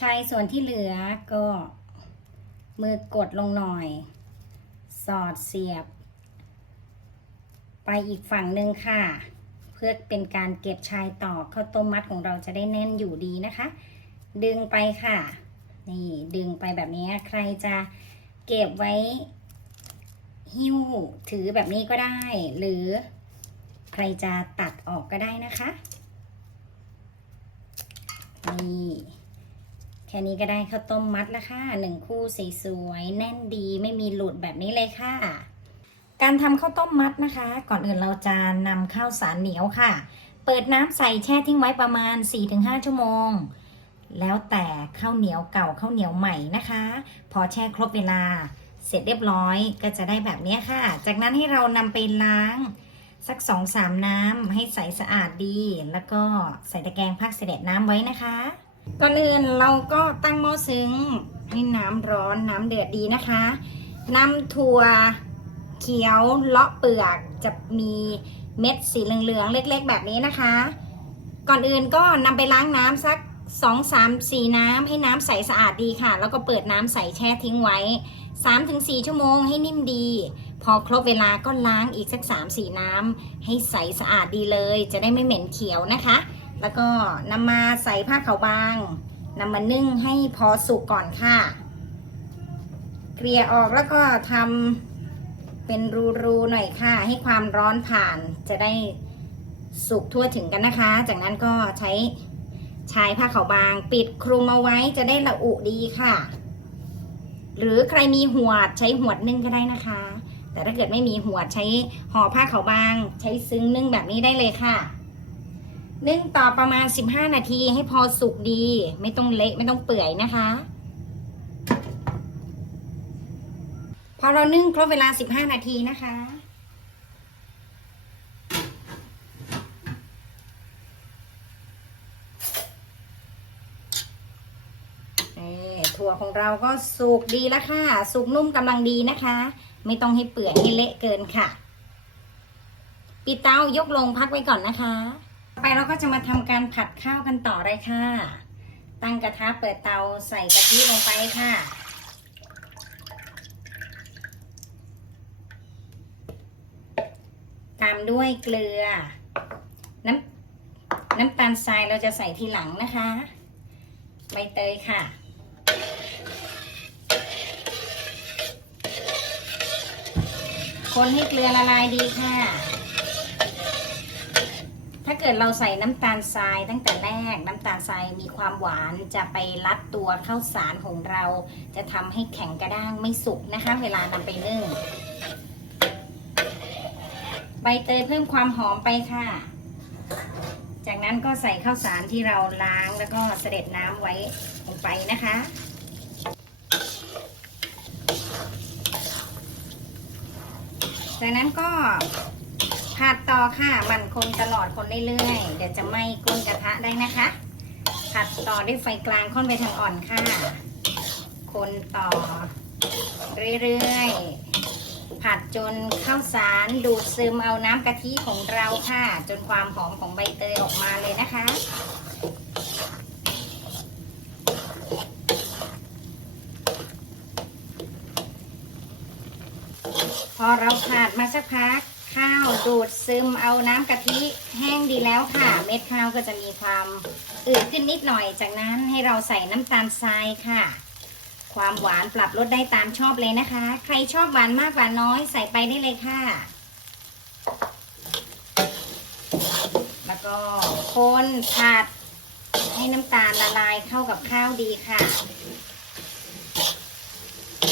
ชายส่วนที่เหลือก็ มือกดลงหน่อย สอดเสียบ ไปอีกฝั่งหนึ่งค่ะ เพื่อเป็นการเก็บชายต่อข้าวต้มมัดของเราจะได้แน่นอยู่ดีนะคะ ดึงไปค่ะ นี่ดึงไปแบบนี้ใครจะเก็บไว้หิ้วถือแบบนี้ก็ได้ หรือใครจะตัดออกก็ได้นะคะ นี่ แค่นี้ก็ได้ข้าวต้มมัดแล้วค่ะหนึ่งคู่สีสวยๆแน่นดีไม่มีหลุดแบบนี้เลยค่ะ การทำข้าวต้มมัดนะคะ ก่อนอื่นเราจะนำข้าวสารเหนียวค่ะ เปิดน้ำใส่แช่ทิ้งไว้ประมาณ 4-5 ชั่วโมง แล้วแต่ข้าวเหนียวเก่าข้าวเหนียวใหม่นะคะ พอแช่ครบเวลา เสร็จเรียบร้อยก็จะได้แบบนี้ค่ะ จากนั้นให้เรานำไปล้างสักสองสามน้ำให้ใสสะอาดดี แล้วก็ใส่ตะแกรงพักเสด็จน้ำไว้นะคะ ก่อนอื่นเราก็ตั้งหม้อซึ้งให้น้ำร้อนน้ำเดือดดีนะคะนำถั่วเขียวเลาะเปลือกจะมีเม็ดสีเหลืองๆเล็ก ๆ แบบนี้นะคะ ก่อนอื่นก็นำไปล้างน้ำสักสองสามสี่น้ำให้น้ำใสสะอาดดีค่ะ แล้วก็เปิดน้ำใสแช่ทิ้งไว้3-4ชั่วโมงให้นิ่มดี พอครบเวลาก็ล้างอีกสัก3-4น้ำให้ใสสะอาดดีเลย จะได้ไม่เหม็นเขียวนะคะ แล้วก็นำมาใส่ผ้าขาวบางนำมานึ่งให้พอสุกก่อนค่ะ เกลี่ยออกแล้วก็ทำเป็นรูๆหน่อยค่ะ ให้ความร้อนผ่านจะได้สุกทั่วถึงกันนะคะ จากนั้นก็ใช้ชายผ้าขาวบาง ปิดคลุมเอาไว้จะได้ระอุดีค่ะ หรือใครมีหวดใช้หวดนึ่งก็ได้นะคะ แต่ถ้าเกิดไม่มีหวดใช้ห่อผ้าขาวบาง ใช้ซึ้งนึ่งแบบนี้ได้เลยค่ะ นึ่งต่อประมาณ 15 นาทีให้พอสุกดี ไม่ต้องเละไม่ต้องเปื่อยนะคะ พอเรานึ่งครบเวลา 15 นาทีนะคะนี่ถั่วของเราก็สุกดีแล้วค่ะ สุกนุ่มกำลังดีนะคะ ไม่ต้องให้เปื่อยให้เละเกินค่ะ ปิดเตายกลงพักไว้ก่อนนะคะ เราก็จะมาทำการผัดข้าวกันต่อเลยค่ะ ตั้งกระทะเปิดเตาใส่กะทิลงไปค่ะ ตามด้วยเกลือ น้ำน้ำตาลทรายเราจะใส่ทีหลังนะคะ ใบเตยค่ะคนให้เกลือละลายดีค่ะ ถ้าเกิดเราใส่น้ำตาลทรายตั้งแต่แรกน้ำตาลทรายมีความหวานจะไปรัดตัวข้าวสารของเรา จะทำให้แข็งกระด้างไม่สุกนะคะ เวลานำไปนึ่งใบเตยเพิ่มความหอมไปค่ะ จากนั้นก็ใส่ข้าวสารที่เราล้างแล้วก็เสด็จน้ำไว้ลงไปนะคะจากนั้นก็ ผัดต่อค่ะหมันคนตลอดคนเรื่อยๆ เดี๋ยวจะไหม้ก้นกระทะได้นะคะ ผัดต่อด้วยไฟกลางค่อนไปทางอ่อนค่ะ คนต่อเรื่อยๆ ผัดจนข้าวสารดูดซึมเอาน้ำกะทิของเราค่ะ จนความหอมของใบเตยออกมาเลยนะคะพอเราผัดมาสักพัก ข้าวดูดซึมเอาน้ำกะทิแห้งดีแล้วค่ะ เม็ดข้าวก็จะมีความอืดขึ้นนิดหน่อย จากนั้นให้เราใส่น้ำตาลทรายค่ะ ความหวานปรับลดได้ตามชอบเลยนะคะ ใครชอบหวานมากหวานน้อยใส่ไปได้เลยค่ะ แล้วก็คนผัดให้น้ำตาลละลายเข้ากับข้าวดีค่ะ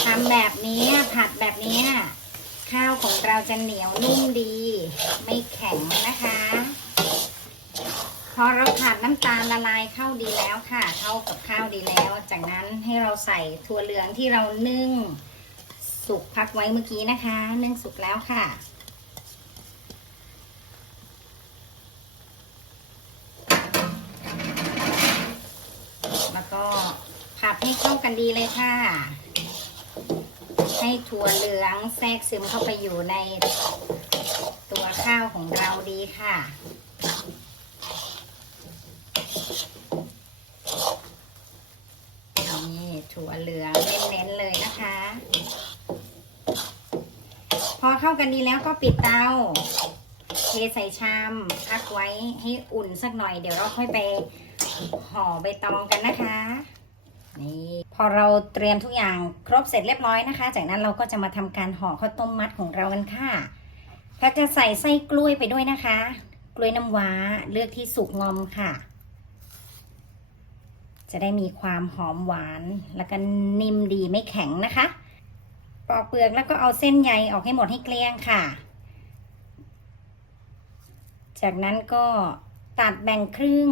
ทำแบบนี้ผัดแบบนี้ ข้าวของเราจะเหนียวนุ่มดี ไม่แข็งนะคะ พอเราผัดน้ำตาลละลายเข้าดีแล้วค่ะ เข้ากับข้าวดีแล้ว จากนั้นให้เราใส่ถั่วเหลืองที่เรานึ่งสุกพักไว้เมื่อกี้นะคะ นึ่งสุกแล้วค่ะแล้วก็ผัดให้เข้ากันดีเลยค่ะ ให้ถั่วเหลืองแทรกซึมเข้าไปอยู่ในตัวข้าวของเราดีค่ะพถั่วเหลืองเน้นๆเลยนะคะ พอเข้ากันดีแล้วก็ปิดเตา เทใส่ชามพักไว้ให้อุ่นสักหน่อยเดี๋ยวเราค่อยไปห่อใบตองกันนะคะ พอเราเตรียมทุกอย่างครบเสร็จเรียบร้อยนะคะ จากนั้นเราก็จะมาทำการห่อข้าวต้มมัดของเรากันค่ะแพทย์จะใส่ไส้กล้วยไปด้วยนะคะ กล้วยน้ำว้าเลือกที่สุกงอมค่ะ จะได้มีความหอมหวาน แล้วก็นิ่มดีไม่แข็งนะคะ ปอกเปลือกแล้วก็เอาเส้นใยออกให้หมดให้เกลี้ยงค่ะ จากนั้นก็ตัดแบ่งครึ่ง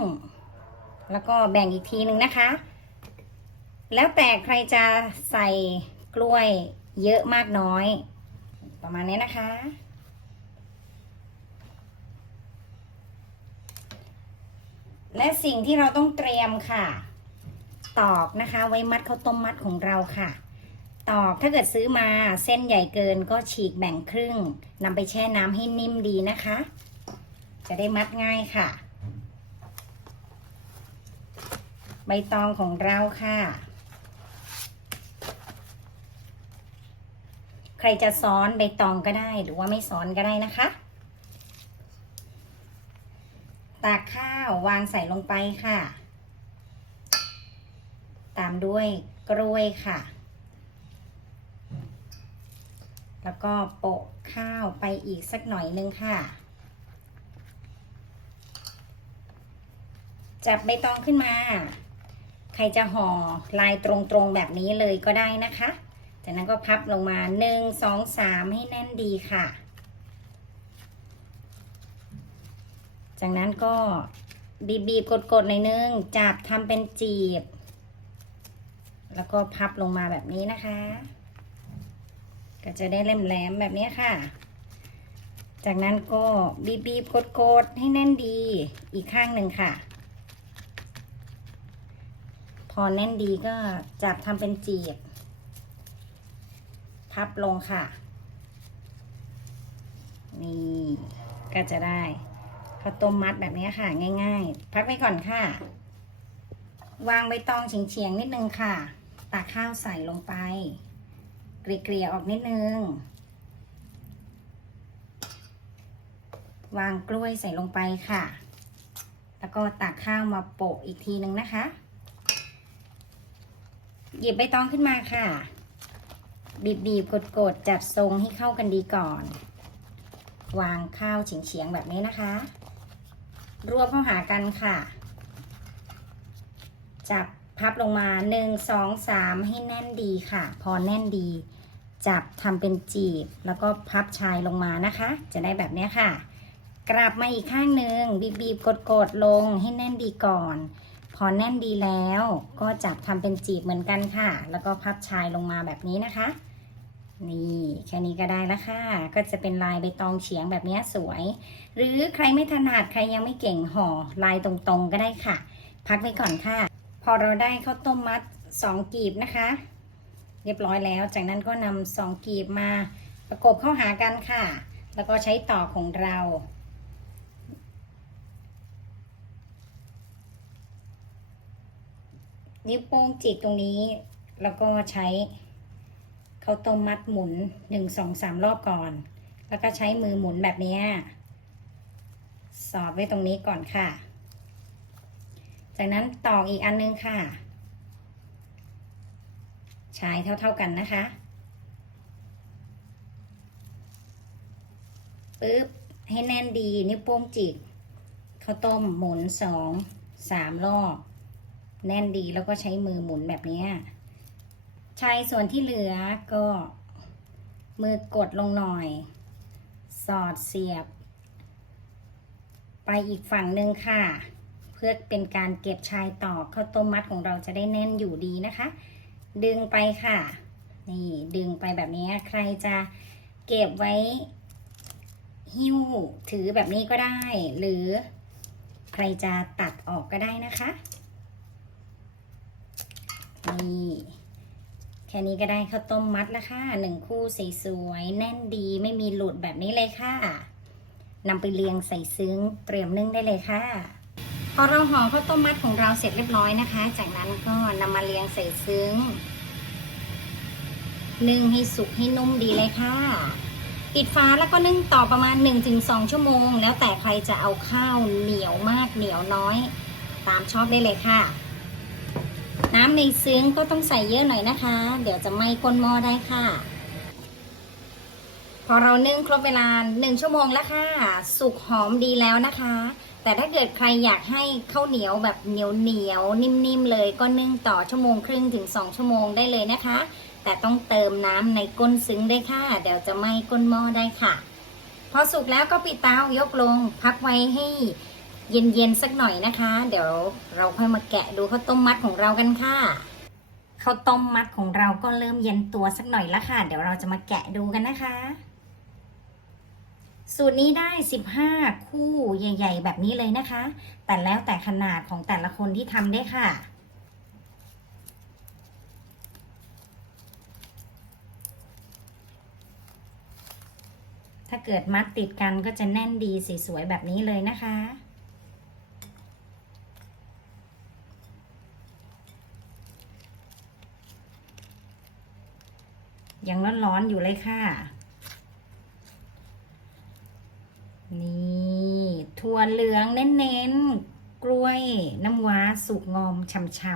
แล้วก็แบ่งอีกทีหนึ่งนะคะ แล้วแต่ใครจะใส่กล้วยเยอะมากน้อย ประมาณนี้นะคะ และสิ่งที่เราต้องเตรียมค่ะ ตอกนะคะ ไว้มัดข้าวต้มมัดของเราค่ะ ตอกถ้าเกิดซื้อมาเส้นใหญ่เกินก็ฉีกแบ่งครึ่งนำไปแช่น้ำให้นิ่มดีนะคะ จะได้มัดง่ายค่ะ ใบตองของเราค่ะ ใครจะซ้อนใบตองก็ได้หรือว่าไม่ซ้อนก็ได้นะคะ ตากข้าววางใส่ลงไปค่ะ ตามด้วยกล้วยค่ะ แล้วก็โปะข้าวไปอีกสักหน่อยนึงค่ะ จับใบตองขึ้นมา ใครจะห่อลายตรงๆแบบนี้เลยก็ได้นะคะ จากนั้นก็พับลงมาหนึ่งสองสามให้แน่นดีค่ะ จากนั้นก็บีบๆกดๆหน่อยนึงจับทำเป็นจีบ แล้วก็พับลงมาแบบนี้นะคะ ก็จะได้แหลมๆแบบนี้ค่ะ จากนั้นก็บีบๆกดๆให้แน่นดีอีกข้างหนึ่งค่ะพอแน่นดีก็จับทำเป็นจีบ พับลงค่ะ นี่ก็จะได้ข้าวต้มมัดแบบนี้ค่ะ ง่าย ๆ พักไว้ก่อนค่ะ วางใบตองเฉียงๆนิดนึงค่ะตักข้าวใส่ลงไป เกลี่ยๆออกนิดนึง วางกล้วยใส่ลงไปค่ะ แล้วก็ตักข้าวมาโปะอีกทีนึงนะคะ หยิบใบตองขึ้นมาค่ะ บีบบีบกดกดจัดทรงให้เข้ากันดีก่อน วางข้าวเฉียงเฉียงแบบนี้นะคะ รวบเข้าหากันค่ะ จับพับลงมาหนึ่งสองสามให้แน่นดีค่ะ พอแน่นดี จับทำเป็นจีบ แล้วก็พับชายลงมานะคะ จะได้แบบนี้ค่ะ กลับมาอีกข้างหนึ่งบีบบีบกดกดลงให้แน่นดีก่อน พอแน่นดีแล้วก็จับทำเป็นจีบเหมือนกันค่ะ แล้วก็พับชายลงมาแบบนี้นะคะ นี่แค่นี้ก็ได้แล้วค่ะ ก็จะเป็นลายใบตองเฉียงแบบนี้สวย หรือใครไม่ถนัดใครยังไม่เก่งห่อลายตรงๆก็ได้ค่ะ พักไว้ก่อนค่ะ พอเราได้ข้าวต้มมัดสองกีบนะคะ เรียบร้อยแล้ว จากนั้นก็นำสองกีบมาประกบเข้าหากันค่ะ แล้วก็ใช้ต่อของเรา นิ้วโป้งจิกตรงนี้ แล้วก็ใช้ข้าวต้มมัดหมุนหนึ่งสองสามรอบก่อน แล้วก็ใช้มือหมุนแบบนี้ สอดไว้ตรงนี้ก่อนค่ะ จากนั้นตอกอีกอันนึงค่ะ ใช้เท่าๆกันนะคะปึ๊บให้แน่นดีนิ้วโป้งจิกข้าวต้มหมุนสองสามรอบ แน่นดีแล้วก็ใช้มือหมุนแบบนี้ใช้ส่วนที่เหลือก็มือกดลงหน่อย สอดเสียบ ไปอีกฝั่งหนึ่งค่ะ เพื่อเป็นการเก็บชายต่อข้าวต้มมัดของเราจะได้แน่นอยู่ดีนะคะ ดึงไปค่ะ นี่ดึงไปแบบนี้ใครจะเก็บไว้ หิ้วถือแบบนี้ก็ได้ หรือใครจะตัดออกก็ได้นะคะ นี่แค่นี้ก็ได้ข้าวต้มมัดแล้วค่ะหนึ่งคู่สสวยๆแน่นดีไม่มีหลุดแบบนี้เลยค่ะนำไปเรียงใส่ซึ้งเตรียมนึ่งได้เลยค่ะ พอเราห่อข้าวต้มมัดของเราเสร็จเรียบร้อยนะคะ จากนั้นก็นำมาเรียงใส่ซึ้งนึ่งให้สุกให้นุ่มดีเลยค่ะ ปิดฝาแล้วก็นึ่งต่อประมาณ 1-2 ชั่วโมง แล้วแต่ใครจะเอาข้าวเหนียวมากเหนียวน้อย ตามชอบได้เลยค่ะ น้ำในซึ้งก็ต้องใส่เยอะหน่อยนะคะ เดี๋ยวจะไม้ก้นหม้อได้ค่ะ พอเรานึ่งครบเวลา1ชั่วโมงแล้วค่ะ สุกหอมดีแล้วนะคะ แต่ถ้าเกิดใครอยากให้ข้าวเหนียวแบบเหนียวเหนียวนิ่มๆเลยก็นึ่งต่อชั่วโมงครึ่งถึง2ชั่วโมงได้เลยนะคะ แต่ต้องเติมน้ำในก้นซึ้งได้ค่ะ เดี๋ยวจะไม้ก้นหม้อได้ค่ะ พอสุกแล้วก็ปิดเตายกลง พักไว้ให้ เย็นๆสักหน่อยนะคะ เดี๋ยวเราค่อยมาแกะดูข้าวต้มมัดของเรากันค่ะข้าวต้มมัดของเราก็เริ่มเย็นตัวสักหน่อยละค่ะ เดี๋ยวเราจะมาแกะดูกันนะคะ สูตรนี้ได้ 15 คู่ใหญ่ ๆ แบบนี้เลยนะคะ แต่แล้วแต่ขนาดของแต่ละคนที่ทำได้ค่ะถ้าเกิดมัดติดกันก็จะแน่นดีสีสวยแบบนี้เลยนะคะ ยังร้ อนอยู่เลยค่ะ นี่ถั่วเหลืองเน้นๆ กล้วยน้ำว้าสุกงอมช่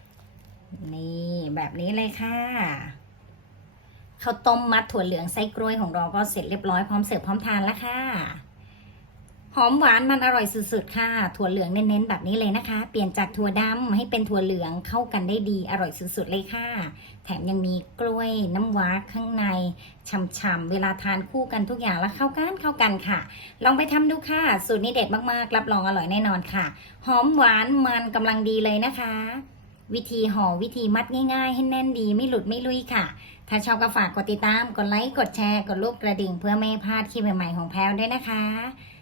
ำๆ นี่แบบนี้เลยค่ะข้าวต้มมัดถั่วเหลืองไส้กล้วยของเราก็เสร็จเรียบร้อยพร้อมเสิร์ฟพร้อมทานแล้วค่ะ หอมหวานมันอร่อยสุดๆค่ะ ถั่วเหลืองเน้นๆแบบนี้เลยนะคะ เปลี่ยนจากถั่วดำให้เป็นถั่วเหลืองเข้ากันได้ดีอร่อยสุดๆเลยค่ะ แถมยังมีกล้วยน้ำว้าข้างในฉ่ำๆเวลาทานคู่กันทุกอย่างแล้วเข้ากันเข้ากันค่ะ ลองไปทำดูค่ะ สูตรนี้เด็ดมากๆ รับรองอร่อยแน่นอนค่ะ หอมหวานมันกำลังดีเลยนะคะ วิธีห่อวิธีมัดง่าย ๆ ให้แน่นดีไม่หลุดไม่ลุยค่ะ ถ้าชอบก็ฝากกดติดตามกดไลค์กดแชร์กดรูปกระดิ่งเพื่อไม่พลาดคลิปใหม่ๆของแพลวด้วยนะคะ